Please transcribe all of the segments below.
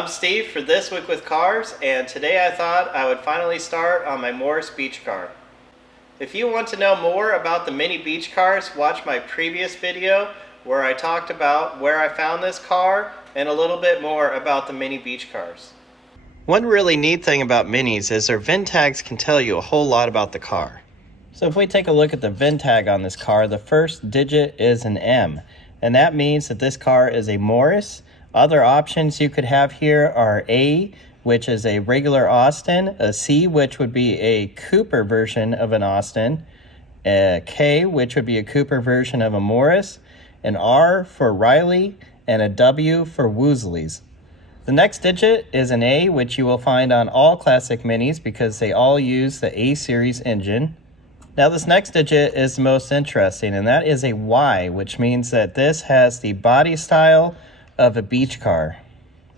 I'm Steve for This Week with Cars, and today I thought I would finally start on my Morris beach car. If you want to know more about the mini beach cars, watch my previous video where I talked about where I found this car and a little bit more about the mini beach cars. One really neat thing about minis is their VIN tags can tell you a whole lot about the car. So if we take a look at the VIN tag on this car, the first digit is an M, and that means that this car is a Morris. Other options you could have here are A, which is a regular Austin, a C, which would be a Cooper version of an Austin, a K, which would be a Cooper version of a Morris, an R for Riley, and a W for Woozleys. The next digit is an A, which you will find on all classic minis because they all use the A series engine. Now this next digit is the most interesting, and that is a Y, which means that this has the body style of a beach car.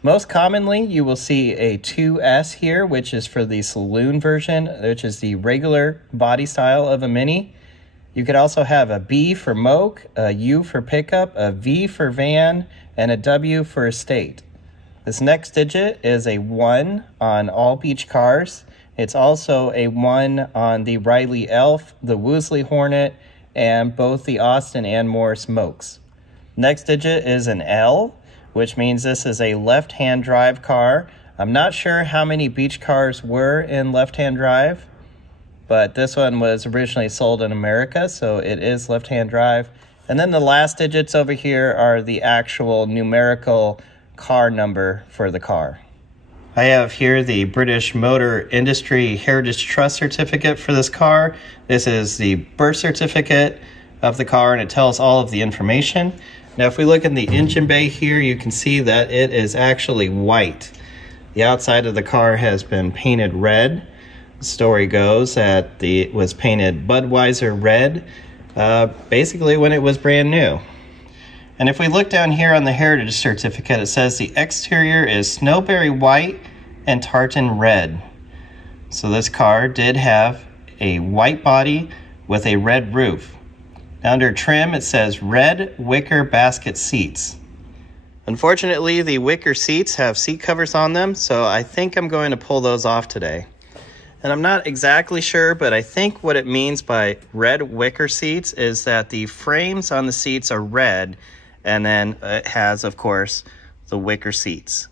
Most commonly, you will see a 2S here, which is for the saloon version, which is the regular body style of a Mini. You could also have a B for moke, a U for pickup, a V for van, and a W for estate. This next digit is a 1 on all beach cars. It's also a 1 on the Riley Elf, the Woozley Hornet, and both the Austin and Morris Mokes. Next digit is an L, which means this is a left-hand drive car. I'm not sure how many beach cars were in left-hand drive, but this one was originally sold in America, so it is left-hand drive. And then the last digits over here are the actual numerical car number for the car. I have here the British Motor Industry Heritage Trust Certificate for this car. This is the birth certificate of the car, and it tells all of the information. Now, if we look in the engine bay here, you can see that it is actually white. The outside of the car has been painted red. The story goes that it was painted Budweiser red, basically when it was brand new. And if we look down here on the Heritage Certificate, it says the exterior is snowberry white and tartan red. So this car did have a white body with a red roof. Under trim, it says red wicker basket seats. Unfortunately, the wicker seats have seat covers on them, so I think I'm going to pull those off today. And I'm not exactly sure, but I think what it means by red wicker seats is that the frames on the seats are red, and then it has, of course, the wicker seats.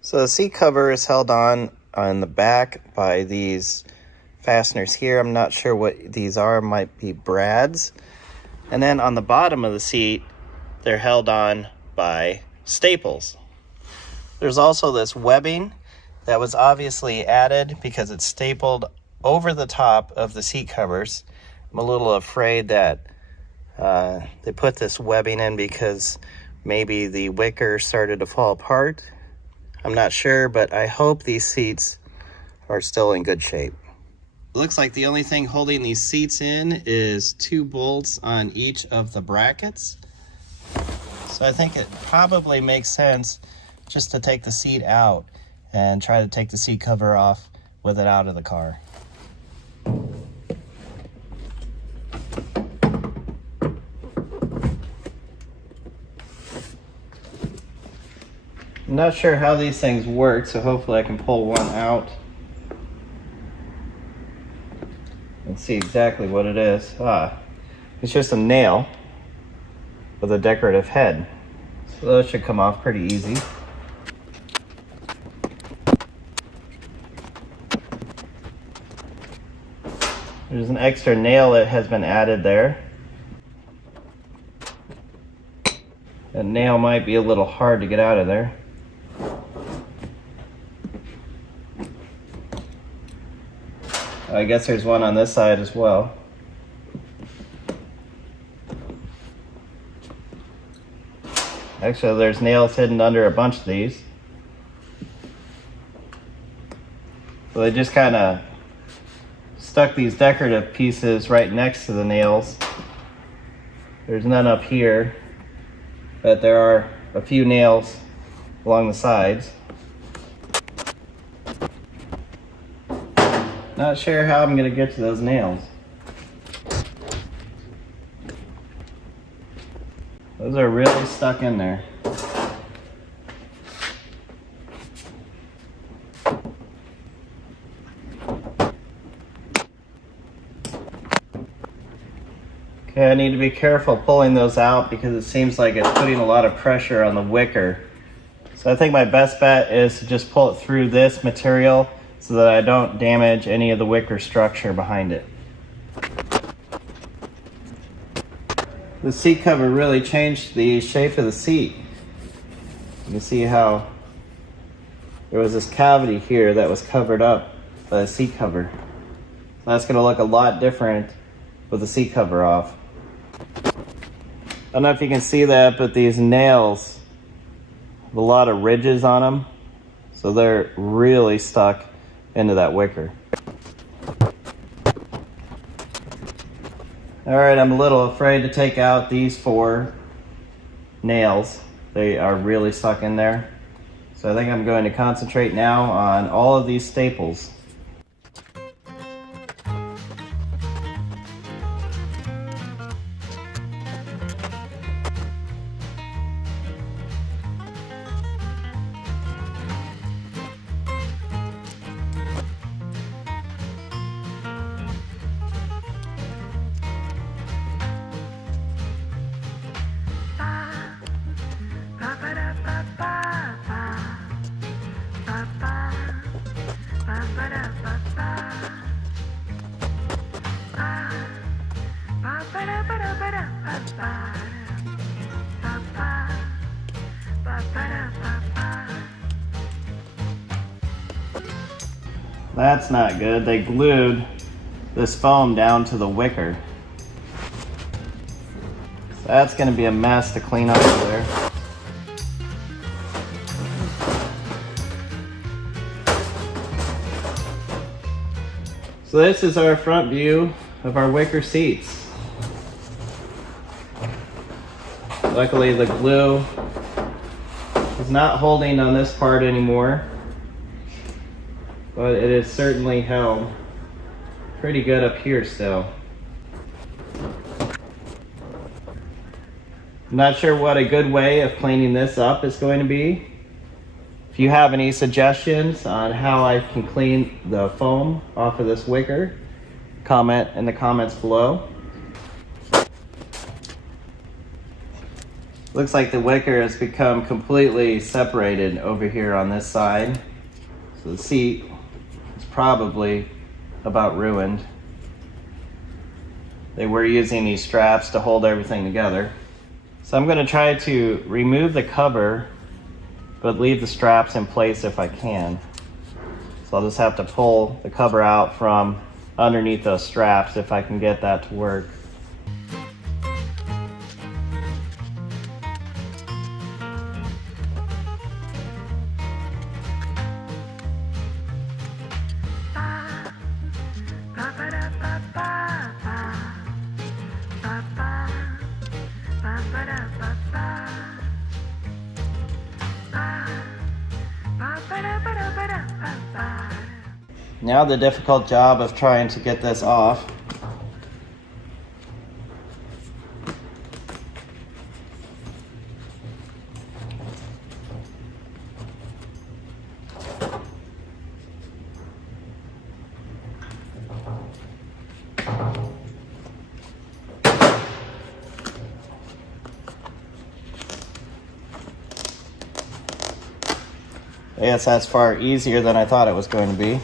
So the seat cover is held on the back by these fasteners here. I'm not sure what these are, might be brads. And then on the bottom of the seat, they're held on by staples. There's also this webbing that was obviously added because it's stapled over the top of the seat covers. I'm a little afraid that they put this webbing in because maybe the wicker started to fall apart. I'm not sure, but I hope these seats are still in good shape. It looks like the only thing holding these seats in is 2 bolts on each of the brackets. So I think it probably makes sense just to take the seat out and try to take the seat cover off with it out of the car. I'm not sure how these things work, so hopefully I can pull one out and see exactly what it is. It's just a nail with a decorative head. So those should come off pretty easy. There's an extra nail that has been added there. That nail might be a little hard to get out of there. I guess there's one on this side as well. Actually, there's nails hidden under a bunch of these. So they just kind of stuck these decorative pieces right next to the nails. There's none up here, but there are a few nails along the sides. Not sure how I'm going to get to those nails. Those are really stuck in there. Okay, I need to be careful pulling those out because it seems like it's putting a lot of pressure on the wicker. So I think my best bet is to just pull it through this material so that I don't damage any of the wicker structure behind it. The seat cover really changed the shape of the seat. You can see how there was this cavity here that was covered up by the seat cover. That's going to look a lot different with the seat cover off. I don't know if you can see that, but these nails have a lot of ridges on them, so they're really stuck into that wicker. Alright, I'm a little afraid to take out these 4 nails. They are really stuck in there. So I think I'm going to concentrate now on all of these staples. That's not good. They glued this foam down to the wicker. So that's going to be a mess to clean up over there. So this is our front view of our wicker seats. Luckily the glue is not holding on this part anymore, but it is certainly held pretty good up here still. I'm not sure what a good way of cleaning this up is going to be. If you have any suggestions on how I can clean the foam off of this wicker, comment in the comments below. Looks like the wicker has become completely separated over here on this side. So the seat is probably about ruined. They were using these straps to hold everything together. So I'm going to try to remove the cover, but leave the straps in place if I can. So I'll just have to pull the cover out from underneath those straps if I can get that to work. Now the difficult job of trying to get this off. Yes, that's far easier than I thought it was going to be.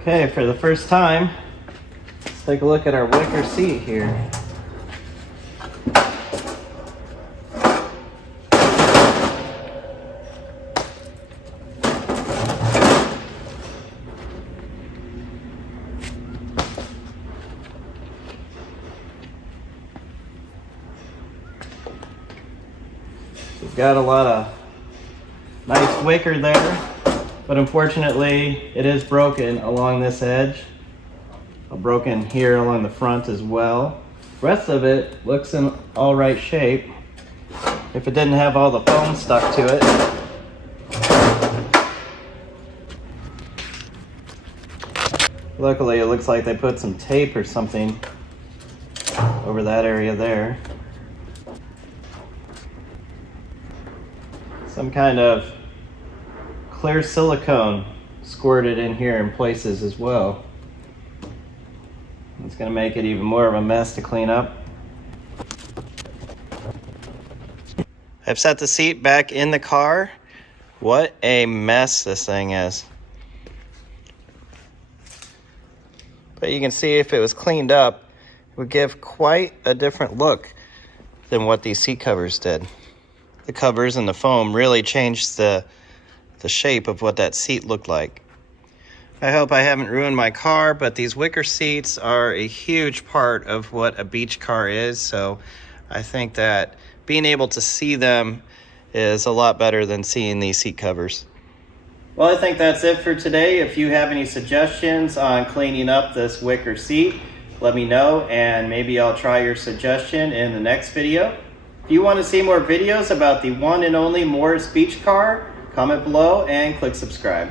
Okay, for the first time, let's take a look at our wicker seat here. We've got a lot of nice wicker there. But unfortunately, it is broken along this edge. Broken here along the front as well. The rest of it looks in all right shape if it didn't have all the foam stuck to it. Luckily, it looks like they put some tape or something over that area there. Some kind of clear silicone squirted in here in places as well. gonna make it even more of a mess to clean up. I've set the seat back in the car. What a mess this thing is. But you can see if it was cleaned up, it would give quite a different look than what these seat covers did. The covers and the foam really changed the shape of what that seat looked like. I hope I haven't ruined my car, but these wicker seats are a huge part of what a beach car is, so I think that being able to see them is a lot better than seeing these seat covers. Well, I think that's it for today. If you have any suggestions on cleaning up this wicker seat, let me know, and maybe I'll try your suggestion in the next video. If you want to see more videos about the one and only Morris Beach Car, comment below and click subscribe.